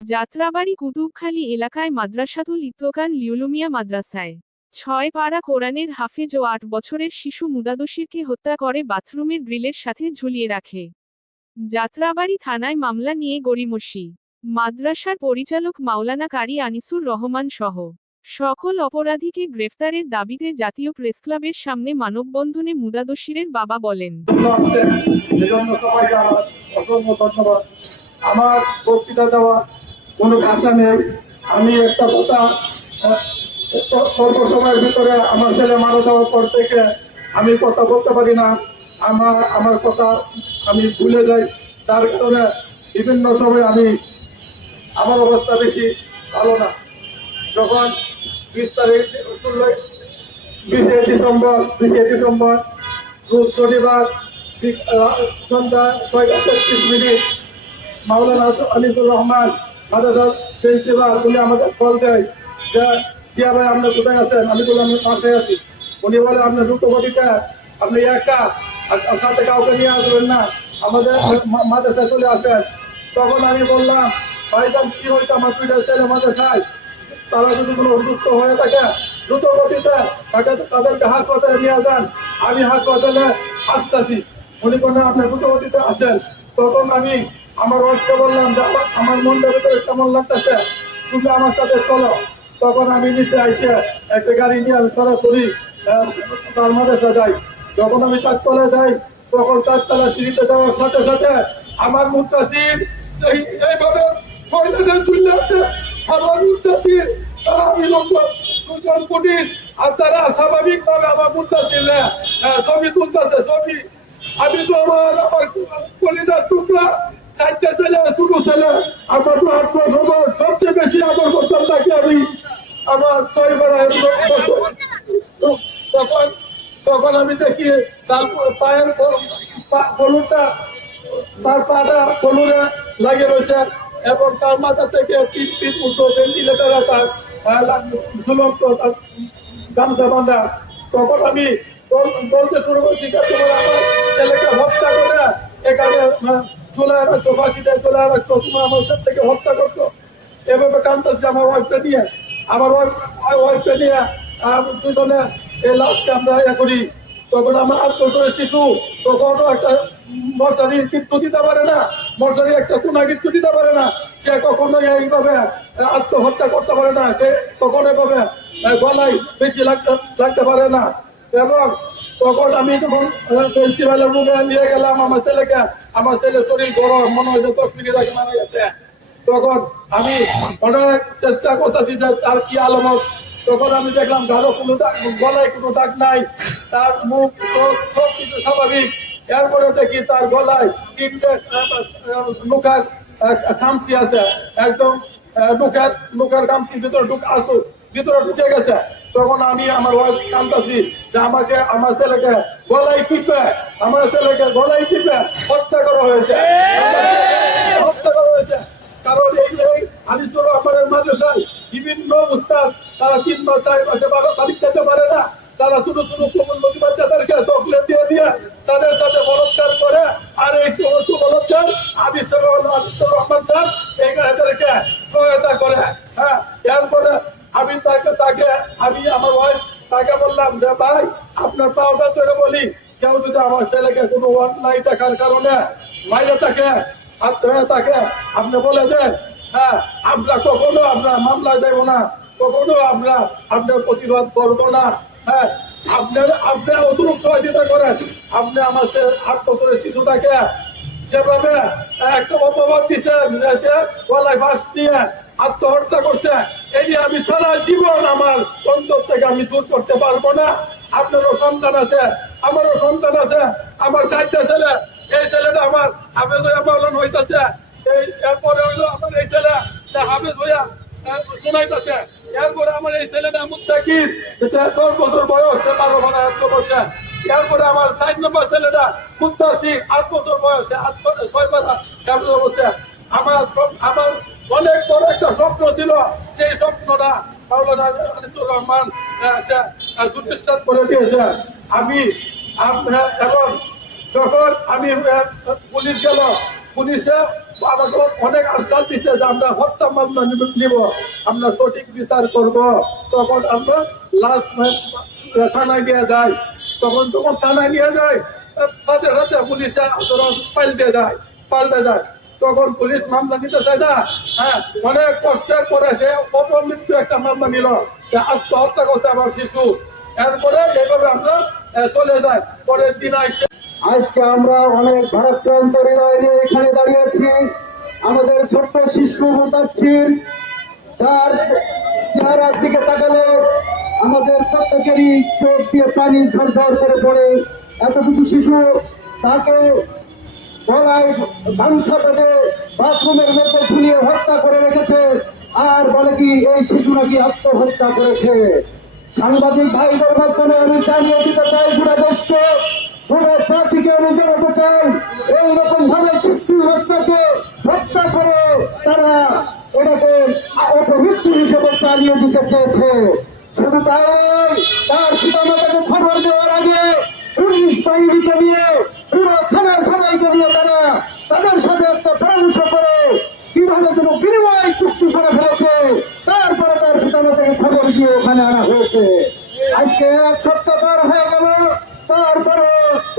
যাত্রাবাড়ি কুতুবখালী এলাকায় মাদ্রাসাতুল ইত্তকান লিউলুমিয়া মাদ্রাসায় ৬ পারা কোরআনের হাফেজ ও ৮ বছরের শিশু মুদাদশিরকে হত্যা করে বাথরুমের গ্রিলের সাথে ঝুলিয়ে রাখে। যাত্রাবাড়ি থানায় মামলা নিয়ে গড়িমসি। মাদ্রাসার পরিচালক মাওলানা কারি আনিসুর রহমান সহ সকল অপরাধীকে গ্রেফতারের দাবিতে জাতীয় প্রেসক্লাবের সামনে মানববন্ধনে মুদাদশিরের বাবা বলেন, অসংখ্য ধন্যবাদ। আমার বক্তৃতা দেওয়া কোনো ভাষা নেই। আমি একটা কথা অল্প সময়ের ভিতরে আমার ছেলে মারা যাওয়ার পর থেকে আমি কথা বলতে পারি না। আমার কথা আমি ভুলে যাই, যার কারণে বিভিন্ন সময় আমার অবস্থা বেশি ভালো না। যখন 20 ডিসেম্বর রোজ শনিবার সন্ধ্যা 6:36 মাওলানা আনিসুর রহমান মাদ্রাসার প্রিন্সিপাল উনি আমাদের কল দেয় যে জিয়া ভাই আপনি কোথায় আছেন? আমি বললাম আমি পাশে আছি। উনি বলে আপনি দ্রুত গতিতে আপনি একা সাথে কাউকে নিয়ে আসবেন না, আমাদের মাদ্রাসায় চলে আসেন। তখন আমি বললাম ভাইজান কি হয়েছে, আমার 2টা ছেলে মাদ্রাসায়, তারা যদি কোনো অসুস্থ হয়ে থাকে দ্রুত গতিতে তাদেরকে হাসপাতালে নিয়ে যান, আমি হাসপাতালে আসতেছি। উনি বললেন আপনি দ্রুত গতিতে আসেন। তখন আমি আমার ওয়াইফকে বললাম যে আমার মনটা ভিতরে কেমন লাগতেছে, তুমি আমার সাথে চলো। তখন আমি নিচে এসে একটা গাড়ি নিয়ে আমি সরাসরি তার মাদ্রাসা যাই। যখন আমি 4তলায় যাই তখন 4তলা সিঁড়িতে যাওয়ার সাথে সাথে আমার মুত্তাসির এইভাবে চলে আসে। আমার মুত্তাসির আমি দুজন পুলিশ আর তারা স্বাভাবিকভাবে আমার মুত্তাসির ছবি তুলতেছে। ছবি আমি তো আমার কলিজার টুকরা 4টে ছেলে, ছোট ছেলে, আমার তো 8 বছর, সবচেয়ে বেশি আমার করতাম তাকে আমি আমার 6 তখন তখন আমি দেখি তার পায়ের বলুনটা, তার পাটা বলুনে লাগে রয়েছে এবং তার মাথা থেকে 3 ফিট উঁচু ভেন্টিলেটারে তার ঝুলন্ত গামছা বাঁধা। তখন আমি বলতে শুরু করছি তোমার আমার ছেলেকে হত্যা করে এখানে চলে রাখছো, ফাঁসিতে চলে রাখছো, তোমার আমার সব থেকে হত্যা করছো। এভাবে কাঁদতেছি আমার ওয়াইফকে নিয়ে। আমার ওয়াইফকে নিয়ে দুজনে এই লাশকে আমরা করি। তখন আমার 8 বছরের শিশু, তখনও একটা মশারি কিন্তু দিতে পারে না, মশারি একটা কোনা কিন্তু দিতে পারে না, সে কখনো এইভাবে আত্মহত্যা করতে পারে না, সে কখনো এভাবে গলায় বেশি লাগতে পারে না। এবং তখন আমি যখন প্রিন্সিপালের রুমে নিয়ে গেলাম আমার ছেলেকে, আমার ছেলের শরীর গরম, মনে হয় যে 10 মিনিট আগে মারা গেছে। তখন আমি অনেক চেষ্টা করতেছি যে তার কি আলামত। তখন আমি দেখলাম গাঢ় কোনো দাগ, গলায় কোনো দাগ নাই, তার মুখ সব কিছু স্বাভাবিক। এরপরে দেখি তার গলায় 3টে মুখের খামচি আছে, একদম মুখের খামচি ভিতরে ভিতরে ঢুকে গেছে। তখন আমি আমার ওয়াইফ কাঁদতেছি যে আমাকে আমার ছেলেকে গলায় টিপে হত্যা করা হয়েছে, কারণ এই আনিসুর রহমানের মাদ্রাসায় বিভিন্ন উস্তাদ তারা 3 বা 4 মাসে বাড়ি খেতে পারে না, তারা ছোট ছোট কোমলমতি বাচ্চাদেরকে চকলেট দিয়ে তাদের সাথে বলৎকার করে। আর এই সমস্ত বলৎকার আনিসুর রহমান স্যার এদেরকে সহায়তা করে। হ্যাঁ, এরপরে আমি আমি আমার ওয়াইফ তাকে বললাম যে ভাই আপনার পাওটা ধরে বলি, কেউ যদি আমার ছেলেকে কোনো অন্যায় দেখার কারণে মাইরে থাকে, হাত ধরে থাকে, আপনি বলে দেন। হ্যাঁ, আমরা কখনো আমরা মামলায় যাবো না, কখনো আমরা আপনার প্রতিবাদ করবো না। হ্যাঁ, আপনি অতটুকু সহযোগিতা করেন। আপনি আমার 8 বছরের শিশুটাকে যেভাবে একটা অপবাদ দিচ্ছেন, সে গলায় ফাঁস দিয়ে আত্মহত্যা করছে, এই আমি সারা জীবন আমার অন্তর থেকে আমি দূর করতে পারবো না। আপনারও সন্তান আছে, আমারও সন্তান আছে, আমার 4টে ছেলে। এই ছেলেটা আমার হাফেজ হইয়া পালন হইতেছে, এরপরে হইলো আমার এই ছেলে হাফেজ হইয়া শোনাইতেছে, এরপরে আমার এই ছেলেটা মুত্তাকির 10 বছর বয়স, 12 করছে। এরপরে আমার 4 নম্বর ছেলেটা মুত্তাসির 8 বছর বয়সে 6 পারা হচ্ছে। আমার অনেক বড় একটা স্বপ্ন ছিল, সেই স্বপ্নটা মাওলানা আনিসুর রহমান প্রতিষ্ঠান করে দিয়েছে। এবং যখন আমি পুলিশ গেল, পুলিশে আমাকে অনেক আশ্বাস দিচ্ছে যে আমরা হত্যা মামলা নিব, আমরা সঠিক বিচার করব। তখন আমরা লাস্ট থানায় নিয়ে যাই, তখন থানায় নিয়ে যায়, সাথে সাথে পুলিশের আচরণ পাল্টে যায়। তখন পুলিশ মামলা নিতে চায় না। হ্যাঁ, অনেক কষ্টের পরে সে অপমৃত্যু একটা মামলা নিল, যে আত্মহত্যা করতে আমার শিশু। এরপরে এইভাবে আমরা চলে যাই। পরের দিন আসে আজকে আমরা অনেক ভারাক্রান্ত হৃদয় নিয়ে এখানে দাঁড়িয়েছি। আমাদের ছোট্ট শিশু মুদাচ্ছির, তার চেহারার দিকে তাকালে আমাদের প্রত্যেকেরই চোখ দিয়ে পানি ঝরঝর করে পড়ে। এতটুকু শিশু, তাকে গলায় গামছা বেঁধে বাথরুমের মধ্যে ঝুলিয়ে হত্যা করে রেখেছে, আর বলে কি এই শিশু নাকি আত্মহত্যা করেছে। সাংবাদিক ভাইদের মাধ্যমে আমি জানিয়ে দিতে চাই পুরো দেশকে, পুরো জাতিকে আমি জানাতে চাই, এইরকম ভাবে শিশু হত্যা করে তারা এটাকে অপমৃত্যু হিসেবে চালিয়ে দিতে চেয়েছে। শুধু তাই, তার পিতামাতাকে খবর দেওয়ার আগে পুলিশ বাহিনীকে নিয়ে, পুরো থানার সবাইকে নিয়ে তারা তাদের সাথে একটা পরামর্শ করে কিভাবে যেন বিনিময় চুক্তি করে ফেলেছে। তারপরে তার পিতামাতাকে খবর দিয়ে ওখানে আনা হয়েছে। আজকে 1 সপ্তাহ পার হয়ে গেল, তারপরে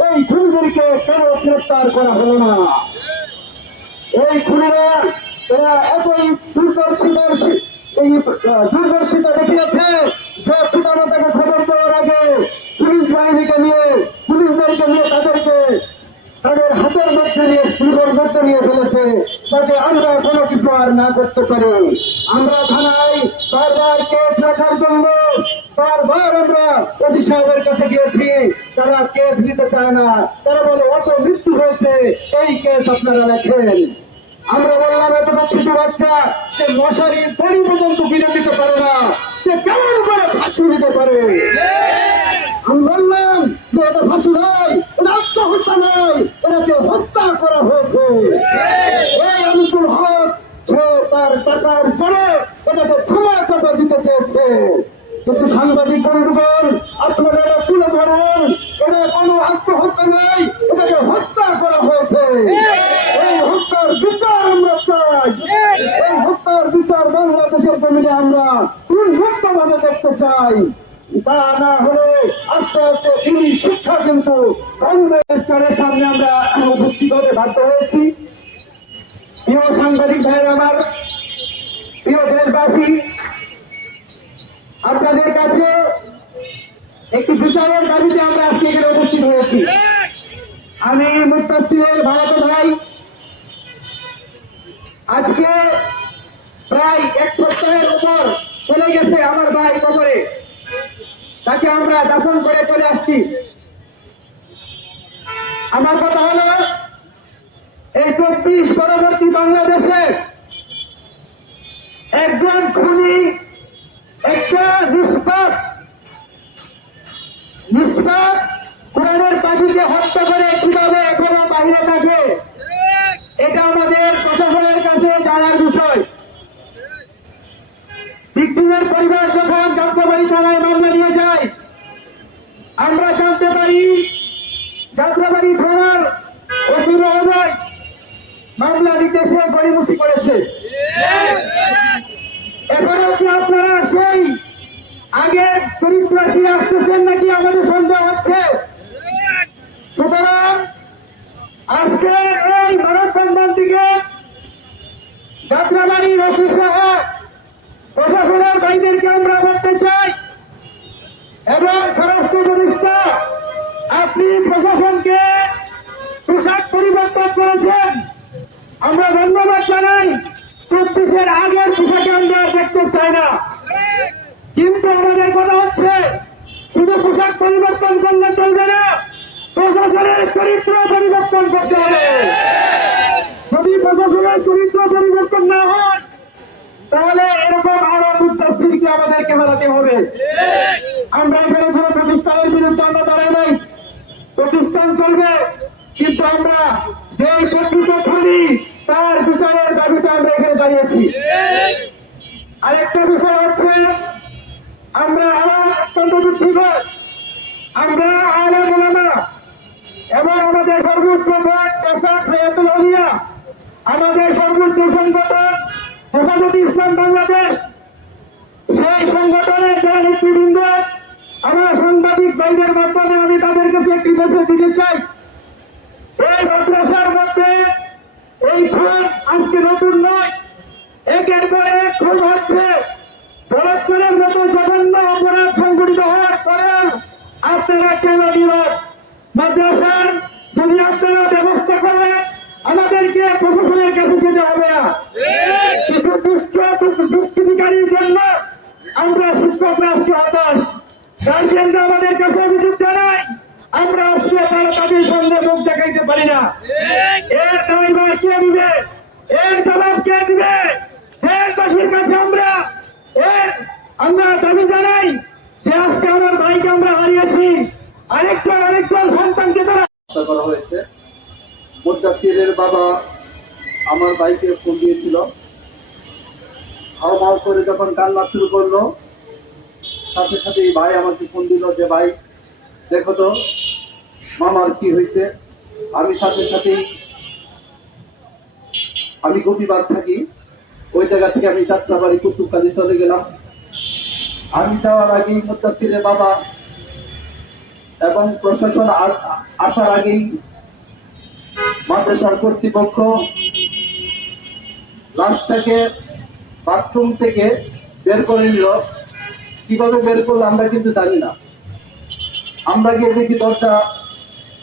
এই খুনিদেরকে কেন গ্রেপ্তার করা হলো না? এই খুনিরা এরা এতই দূরদর্শিতা দেখিয়েছে যে পিতামাতাকে খবর দেওয়ার আগে পুলিশদেরকে নিয়ে তাদের হাতের মধ্যে নিয়ে স্লিপের মধ্যে নিয়ে ফেলেছে, যাতে আমরা কোনো কিছু আর না করতে পারি। আমরা থানায় বারবার কেস রাখার জন্য বারবার আমরা ওসি সাহেবের কাছে গিয়েছি, তারা কেস নিতে চায় না। তারা বলে অত মৃত্যু হয়েছে, এই কেস আপনারা লেখেন। আমরা বললাম এতটা শিশু বাচ্চা, সে মশারির দড়ি পর্যন্ত ফিরে দিতে পারে না, সে কেমন করে ফাঁসি দিতে পারে? আমি বললাম যে এটা ফাঁসি নয়, এটা আত্মহত্যা নয়, এটাকে হত্যা করা হয়েছে। এই আনিসুল হক সে তার টাকার পরে এটাকে ক্ষমা চাপা দিতে চেয়েছে। কিন্তু সাংবাদিক বন্ধুগণ, আপনারা এটা তুলে ধরেন, এটা কোনো আত্মহত্যা নয়, এটাকে হত্যা করা হয়েছে। এই হত্যার বিচার আমরা চাই। এই হত্যার বিচার বাংলাদেশের জমিনে আমরা উন্মুক্ত ভাবে দেখতে চাই। তা না হলে আস্তে আস্তে তিনি শিক্ষা কিন্তু বন্ধের সামনে আমরা উপস্থিত হতে বাধ্য হয়েছি। প্রিয় সাংবাদিক ভাই, আমার প্রিয় দেশবাসী, আপনাদের কাছে একটি বিচারের দাবিতে আমরা আজকে এখানে উপস্থিত হয়েছি। আমি মুত্তাসিরের ভারত ভাই, আজকে প্রায় 1 সপ্তাহের উপর চলে গেছে আমার ভাই কবরে, তাকে আমরা দাফন করে চলে আসছি। আমার কথা হলো, এই 24 পরবর্তী বাংলাদেশে একজন খুনি একটা নিষ্পাপ কোরআনের পাখিকে হত্যা করে কিভাবে এখনো বাহিরে থাকে, এটা আমাদের প্রশাসনের কাছে জানার বিষয়। ভিকটিমের পরিবার যখন যাত্রাবাড়ি থানায় মামলা নিয়ে যায়, আমরা জানতে পারি যাত্রাবাড়ি থানার ওসি মহোদয় মামলা দিতে সে গড়িমসি করেছে। এখনো কি আপনারা সেই আগের চরিত্র ফিরে আসতেছেন নাকি আমাদের সন্দেহ হচ্ছে? সুতরাং আজকে এই মানববন্ধন থেকে যাত্রাবাড়ির ওসি সহ প্রশাসনের ভাইদেরকে আমরা বলতে চাই, এবং স্বরাষ্ট্র উপদেষ্টা, আপনি প্রশাসনকে পোশাক পরিবর্তন করেছেন, আমরা ধন্যবাদ জানাই। 24-এর আগের পোশাকে আমরা দেখতে চাই না, কিন্তু আমাদের কথা হচ্ছে শুধু পোশাক পরিবর্তন করলে চলবে না, প্রশাসনের চরিত্র পরিবর্তন করতে হবে। যদি প্রশাসনের চরিত্র পরিবর্তন না হয়, তাহলে এরকম আরো মুত্তাসিরকে আমাদেরকে হারাতে হবে। আমরা এখানে কোনো প্রতিষ্ঠানের বিরুদ্ধে আমরা দাঁড়াই নাই, প্রতিষ্ঠান চলবে, কিন্তু আমরা যেই প্রকৃত খুনি তার বিচারের দাবিতে আমরা এখানে দাঁড়িয়েছি। আরেকটা বিষয় হচ্ছে, আমরা আরো অত্যন্ত দুঃখিত, আমরা আলেম ওলামা এবং আমাদের সর্বোচ্চ বোর্ড হায়াতুল আউলিয়া আমাদের সর্বোচ্চ সংগঠন হেফাজতে ইসলাম বাংলাদেশ, সেই সংগঠনের যারা নেতৃবৃন্দ, আমার সাংবাদিক ভাইদের মাধ্যমে আমি তাদের কাছে একটি মেসেজ দিতে চাই। এই মাদ্রাসার মধ্যে এই খুন আজকে নতুন নয়, একের পর এক খুন হচ্ছে। বলাৎকারের মতো জঘন্য অপরাধ সংঘটিত হওয়ার পরেও আপনারা কেন নীরব? মাদ্রাসার যদি আপনারা ব্যবস্থা করেন, আমাদেরকে প্রশাসনের কাছে যেতে হবে না। কিছু দুষ্কৃতিকারীর জন্য আমরা শিক্ষকরা আজকে হতাশ, গার্জিয়ানরা আমাদের কাছে অভিযোগ জানায়, আমরা আজকে তারা তাদের সঙ্গে মুখ দেখাইতে পারি না। এর দায়ভার কে দিবে? এর জবাব কে দিবে? দেশবাসীর কাছে আমরা দাবি জানাই যে আজকে আমার ভাইকে আমরা হারিয়েছি, আরেকজন সন্তানকে তারা হত্যা করা হয়েছে। মুদ্দাসিরের বাবা আমার ভাইকে ফোন দিয়েছিল, হাও করে যখন কান্না শুরু করলো, সাথে সাথে ভাই আমাকে ফোন দিল যে ভাই দেখো তো মামার কি হয়েছে। আমি সাথে সাথেই, আমি গোপীবাগ থাকি, ওই জায়গা থেকে আমি যাত্রাবাড়ি কুতুবকালী চলে গেলাম। আমি যাওয়ার আগেই মুদ্দাসিরের বাবা এবং প্রশাসন আসার আগেই মাদ্রাসার কর্তৃপক্ষ লাশটাকে বাথরুম থেকে বের করে নিল। কিভাবে বের করলো আমরা কিন্তু জানি না। আমরা গিয়ে দেখি দরজা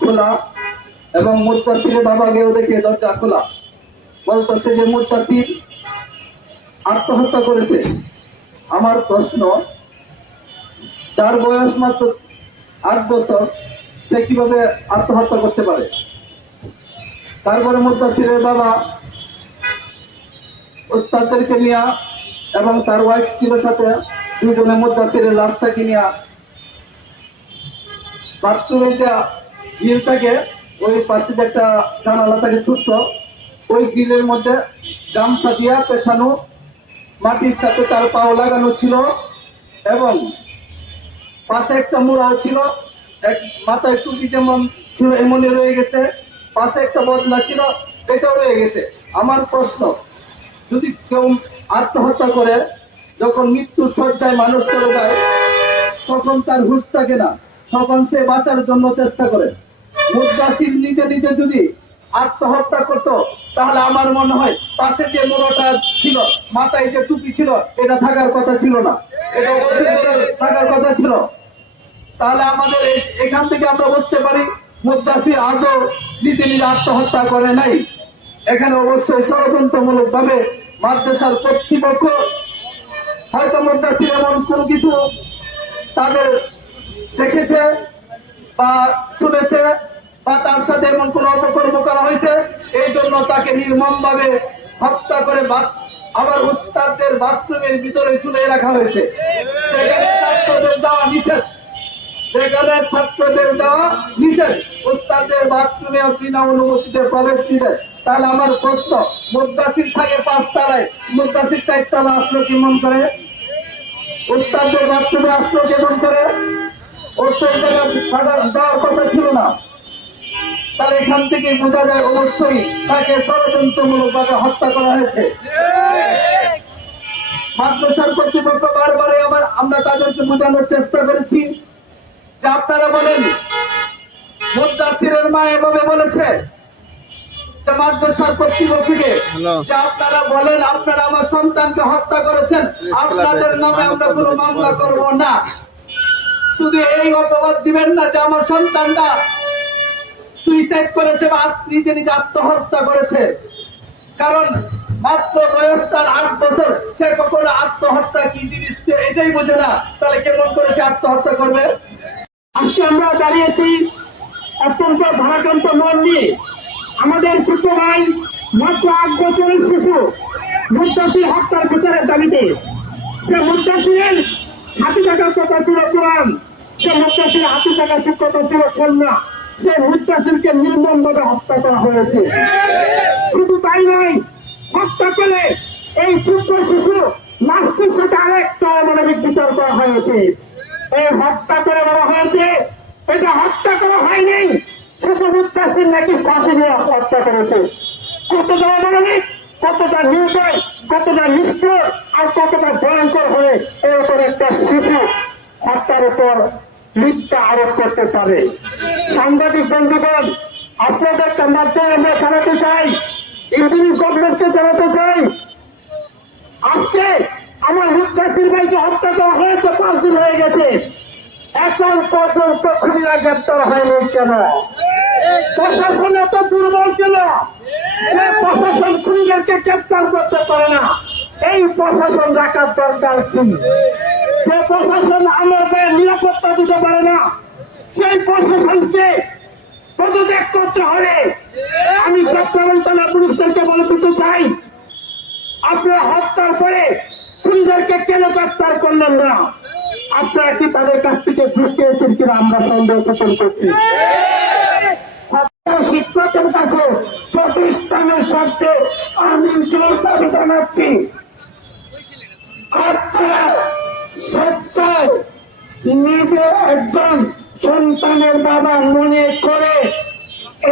খোলা এবং মুদ্দাসিরের বাবা গিয়েও দেখে দরজা খোলা। বলতেছে যে মুদ্দাসির আত্মহত্যা করেছে। আমার প্রশ্ন, তার বয়স মাত্র 8 বছর, সে কিভাবে আত্মহত্যা করতে পারে? তারপরে মুদ্দাসিরের বাবা ওস্তাদদেরকে নিয়ে এবং তার ওয়াইফ ছিল সাথে, দুজনে মুদ্দাসিরের লাশটাকে নিয়ে বাথরুমে যে গ্রিল থাকে, ওই পাশে যে একটা জানালা থাকে ছোট্ট, ওই গ্রিলের মধ্যে গামছা দিয়া পেছানো, মাটির সাথে তার পাও লাগানো ছিল এবং পাশে একটা মুড়াও ছিল, এক মাথায় টুপি যেমন ছিল এমনই রয়ে গেছে, পাশে একটা বদলা ছিল, এটাও রয়ে গেছে। আমার প্রশ্ন, যদি কেউ আত্মহত্যা করে, যখন মৃত্যুর শয্যায় মানুষ চলে যায়, তখন তার হুঁশ থাকে না, তখন সে বাঁচার জন্য চেষ্টা করে। মুদ্দাসির নিজে নিজে যদি আত্মহত্যা করতো, তাহলে আমার মনে হয় পাশে যে মোড়াটা ছিল, মাথায় যে টুপি ছিল, এটা থাকার কথা ছিল না, এটা থাকার কথা ছিল। তাহলে আমাদের এখান থেকে আমরা বুঝতে পারি মুদ্দাসির আজও নিজে নিজে আত্মহত্যা করে নাই। এখানে অবশ্যই ষড়যন্ত্রমূলক ভাবে মাদ্রাসার কর্তৃপক্ষ হয়তো মুদ্দাসির এমন কোনো কিছু তাদের দেখেছে বা শুনেছে বা তার সাথে এমন কোন অপকর্ম করা হয়েছে, এই জন্য তাকে নির্মমভাবে হত্যা করে আবার উস্তাদদের বাথরুমের ভিতরে ঝুলিয়ে রাখা হয়েছে। সেখানে ছাত্রদের যাওয়া নিষেধ, উস্তাদদের বাথরুমে বিনা অনুমতিতে প্রবেশ দিবে। তাহলে আমার প্রশ্ন, মুদ্দাসির থাকে 5 তলায়, মুদ্দাসির 4 তলা আসলো কেমন করে? উস্তাদদের বাথরুমে আসলো কেমন করে? ওর তো দেওয়ার কথা ছিল না। তাহলে এখান থেকে বোঝা যায় অবশ্যই তাকে ষড়যন্ত্রমূলক ভাবে হত্যা করা হয়েছে। মাদ্রাসার কর্তৃপক্ষ বারবার আমরা তাদেরকে বোঝানোর চেষ্টা করেছি যে আপনারা বলেন, মুদ্দাসিরের মা এভাবে বলেছে যে মাদ্রাসার কর্তৃপক্ষকে, যে আপনারা বলেন আপনারা আমার সন্তানকে হত্যা করেছেন, আপনাদের নামে আমরা কোনো মামলা করব না। শুধু এই অপবাদ দিবেন না যে আমার সন্তানটা সুইসাইড করেছে বা নিজে নিজে আত্মহত্যা করেছে, কারণ মাত্র বয়স তার 8 বছর, সে কখনো আত্মহত্যা কি জিনিস এটাই বোঝে না, তাহলে কেমন করে সে আত্মহত্যা করবে? আজকে আমরা দাঁড়িয়েছি অত্যন্ত ভারাক্রান্ত মন নিয়ে। আমাদের ছোট ভাই মাত্র 8 বছরের শিশু মুদ্দাসির হত্যার বিচারের দাবিতে, সে মুদ্দাসিরের হাতে থাকার কথা ছিল কোরআন, সে মুদ্দাসির হাতে থাকার কথা ছিল কন্যা, সে মুদ্দাসিরকে নির্মমভাবে হত্যা করা হয়েছে। শুধু তাই নয়, হত্যা করে এই ছোট্ট শিশু লাশটির সাথে আরেকটা অমানবিক বিচার করা হয়েছে। এই হত্যা করে বলা হয়েছে এটা হত্যা করা হয়নি, শিশু মুদ্দাসির নাকি ফাঁসি দিয়ে হত্যা করেছে। কতটা অমানবিক, কতটা নির্দয়, কতটা নিষ্ঠুর আর কতটা ভয়ঙ্কর হয়ে এর উপর একটা শিশু হত্যার উপর মিথ্যা আরোপ করতে পারে। সাংবাদিক বন্ধুগণ, আপনাদের একটা মাধ্যমে আমরা জানাতে চাই, ইন্ডিয়ান গভর্নমেন্টকে জানাতে চাই, আজকে আমার মুত্তাসির ভাইকে হত্যা করা হয়েছে, 5 দিন হয়ে গেছে, এখন পর্যন্ত খুনিরা গ্রেপ্তার হয়নি কেন? প্রশাসন এত দুর্বল কেন যে প্রশাসন খুনিদেরকে গ্রেপ্তার করতে পারে না? এই প্রশাসন রাখার দরকার কি? যে প্রশাসন আমাদের নিরাপত্তা দিতে পারে না, সেই প্রশাসনকে পদত্যাগ করতে হবে। আমি চট্টগ্রাম থানা পুলিশদেরকে বলে দিতে চাই, আপনারা হত্যার পরে খুনিদেরকে কেন গ্রেপ্তার করলেন না? আপনারা কি তাদের কাছ থেকে ঘুষ পেয়েছেন কিনা আমরা সন্দেহ পোষণ করছি। শিক্ষকের কাছে প্রতিষ্ঠানের স্বার্থে আমি জোর দাবি জানাচ্ছি, আপনারা স্বেচ্ছায় নিজে একজন সন্তানের বাবা মনে করে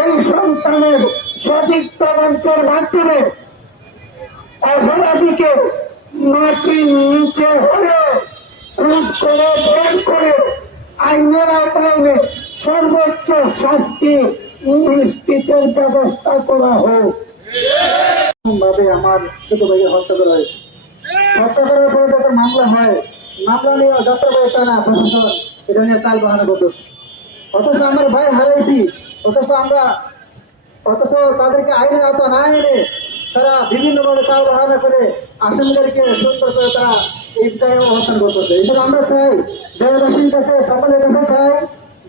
এই সন্তানের সঠিক তদন্তের মাধ্যমে অপরাধীকে মাটির নিচে হলে রোধ করে বের করে আইনের আওতায় সর্বোচ্চ শাস্তি নিশ্চিতের ব্যবস্থা করা হোক। ভাবে আমার ছোট ভাইকে হত্যা করা হয়েছে, হত্যা করার পরে যখন মামলা হয়, মামলা নিয়ে যাত্রাবাড়ি টানা প্রশাসন এটা নিয়ে তাল বাহানা করতেছে। অথচ আমার ভাই হারাইছি, অথচ তাদেরকে আইনের আওতা না এনে তারা বিভিন্নভাবে তাল বাহানা করে আসামিদেরকে সুন্দর করে তারা এই জায়গায় অবস্থান করতেছে। এই জন্য আমরা চাই, দেশবাসীর কাছে, সকলের কাছে চাই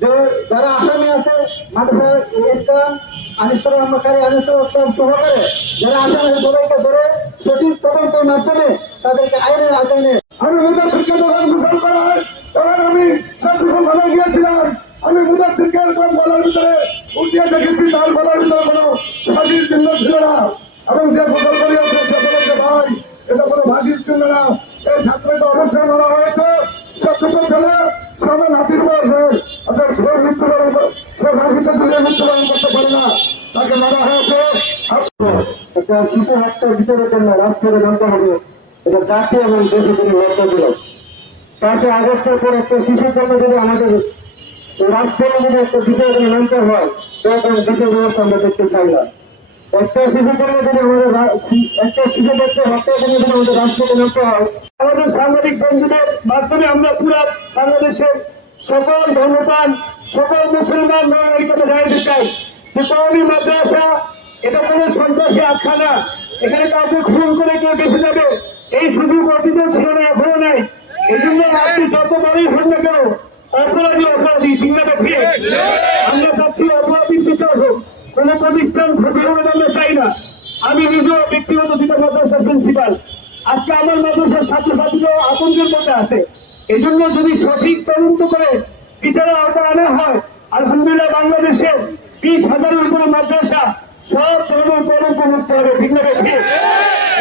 যে যারা আসামি আছে মাদ্রাসা আনিস্তার সহকারে যারা আসামি সবাইকে ধরে সঠিক তদন্তের মাধ্যমে তাদেরকে আইনের আওতায়। আমি মুদাসসিরকে যখন গোসল করায় তখন আমি সাতক্ষণ থানায় গিয়েছিলাম। আমি মুদাসসিরকে এরকম গলার ভিতরে উঠিয়ে দেখেছি, তার গলার ভিতরে কোনো ফাঁসির চিহ্ন ছিল না, এবং যে গোসল করিয়েছে সে বলেছে ভাই এটা কোনো ফাঁসির চিহ্ন না, এই ছাত্রকে অবশ্যই মারা হয়েছে, সে ছোট ছেলে, সবে নাতির বয়সের, অর্থাৎ সে মৃত্যুবরণ সে ফাঁসিতে তুলে মৃত্যুবরণ করতে পারে না, তাকে মারা হয়েছে। একটা শিশু হত্যার বিচারের জন্য রাষ্ট্রকে জানতে হবে এটা জাতি এবং দেশে তিনি লক্ষ্য দিল। তাকে আগস্টের পর একটা শিশুর জন্য যদি আমাদের রাষ্ট্রের যদি একটা বিচার করে নামতে হয় তখন বিচার ব্যবস্থা আমরা দেখতে চাই না। একটা শিশুর জন্য যদি আমাদের একটা শিশু ব্যক্তি হত্যার জন্য যদি আমাদের রাষ্ট্রকে নামতে হয়, আমাদের সাংবাদিক বন্ধুদের মাধ্যমে আমরা পুরো বাংলাদেশের সকল ধর্মপ্রাণ, সকল মুসলমান এই কথা জানাতে চাই যে কওমি মাদ্রাসা এটা কোনো সন্ত্রাসী আখ্যানা, এখানে কাউকে খুন করে কেউ বেঁচে যাবে এই সুযোগ অতীতেও ছিল না, এখনো নাই। এই জন্য আপনি যত বড়ই হন না কেন অপরাধী চিন্তা দেখিয়ে আমরা চাচ্ছি অপরাধীর বিচার হোক, কোন প্রতিষ্ঠান ক্ষতি হবে আমরা চাই না। আমি নিজেও ব্যক্তিগত দুটো মাদ্রাসার প্রিন্সিপাল, আজকে আমার মাদ্রাসার ছাত্রছাত্রীরাও আতঙ্কের মধ্যে আছে। এই জন্য যদি সঠিক তদন্ত করে বিচারের আওতায় আনা হয়, আলহামদুলিল্লাহ বাংলাদেশে 20,000-এর উপরে মাদ্রাসা সব ধর্মের কলঙ্ক মুক্ত হবে, ঠিক না ঠিক?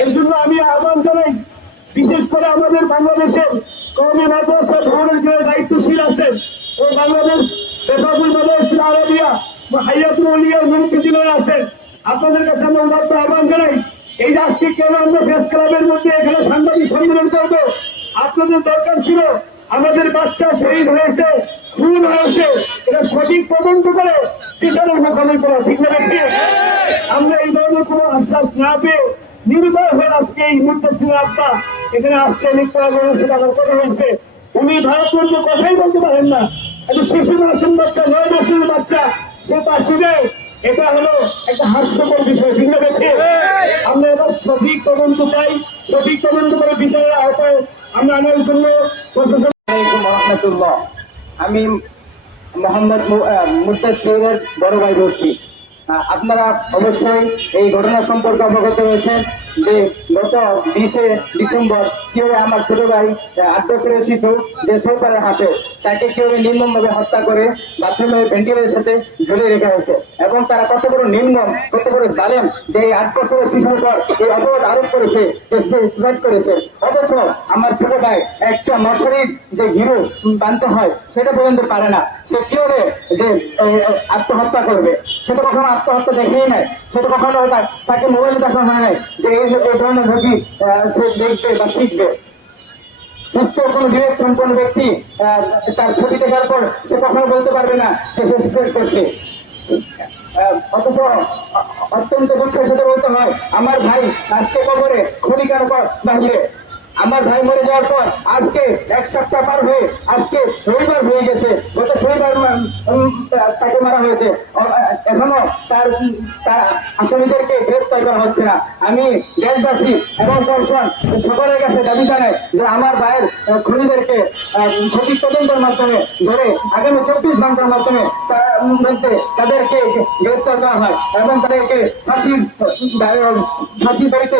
এই জন্য আমি আহ্বান জানাই, বিশেষ করে আমাদের বাংলাদেশের কওমি মাদ্রাসা ভবনের যারা দায়িত্বশীল আছেন ও বাংলাদেশ বেফাকুল মাদ্রাসা আরবিয়া হাইয়াতুল আউলিয়ার মুরব্বিরা আছেন, আপনাদের কাছে আমরা উদাত্ত আহ্বান জানাই, এই যে আজকে কেন আমরা প্রেস ক্লাবের মধ্যে এখানে সাংবাদিক সম্মেলন করব, আপনাদের দরকার ছিল আমাদের বাচ্চা শহীদ হয়েছে, খুন হয়েছে, এটা সঠিক তদন্ত করে বিচারের মোকাবিলা করা, ঠিক না ঠিক? আমরা এই ধরনের কোনো আশ্বাস না পেয়ে নির্ভয় হয়ে আজকে এই মুদ্দাসির আব্বা এখানে আসছে, সেটা আমার কথা হয়েছে, উনি ভারতবর্ষ কথাই বলতে পারেন না, একটা শিশু মাসুম বাচ্চা, 9 বছরের বাচ্চা, সে পাশে দেয়, এটা হলো একটা হাস্যকর বিষয়, ঠিক না ঠিক? আমরা এবার সঠিক তদন্ত চাই, সঠিক তদন্ত করে বিচারের আওতায় আমরা আনার জন্য প্রশাসন। আমি মোহাম্মদ মুদাসসিরের বড় ভাই বলছি। আপনারা অবশ্যই এই ঘটনা সম্পর্কে অবগত হয়েছেন যে গত 20শে ডিসেম্বর কিভাবে আমার ছোট ভাই 8 বছরের শিশু যে সরকারের হাতে তাকে কিভাবে নির্মমভাবে হত্যা করে বাথরুমে ভেন্টিলের সাথে ঝুলিয়ে রেখা হয়েছে, এবং তারা কত বড় নির্মম, কত বড় জালেম যে এই 8 বছরের শিশুর উপর এই অপরাধ আরোপ করেছে যে সে সুসাইড করেছে, অথচ আমার ছোট ভাই একটা মশারির যে ঘিরু বানতে হয় সেটা পর্যন্ত পারে না, সে কিভাবে যে আত্মহত্যা করবে সেটা কখনো আত্মহত্যা দেখেই নাই, সেটা কখনো তাকে মোবাইলে দেখানো হয় নাই যে এই ধরনের ঝুঁকি সে দেখবে বা শিখবে। সুস্থ কোনো বিবেক সম্পন্ন ব্যক্তি তার ছবি দেখার পর সে কখনো বলতে পারবে না যে সে সুইসাইড করছে। অথচ অত্যন্ত দুঃখের সাথে বলতে হয়, আমার ভাই আজকে কবরে খনিকার বাহিরে, আমার ভাই মরে যাওয়ার পর আজকে 1 সপ্তাহ পার হয়ে আজকে রবিবার হয়ে গেছে, গত শনিবার তাকে মারা হয়েছে, এখনো তার আসামিদেরকে গ্রেফতার করা হচ্ছে না। আমি দেশবাসী এবং প্রশাসন সকলের কাছে দাবি জানাই যে আমার ভাইয়ের খুনিদেরকে সঠিক তদন্তের মাধ্যমে ধরে আগামী 24 ঘন্টার মাধ্যমে মধ্যে তাদেরকে গ্রেফতার করা হয় এবং তাদেরকে ফাঁসি বাড়িতে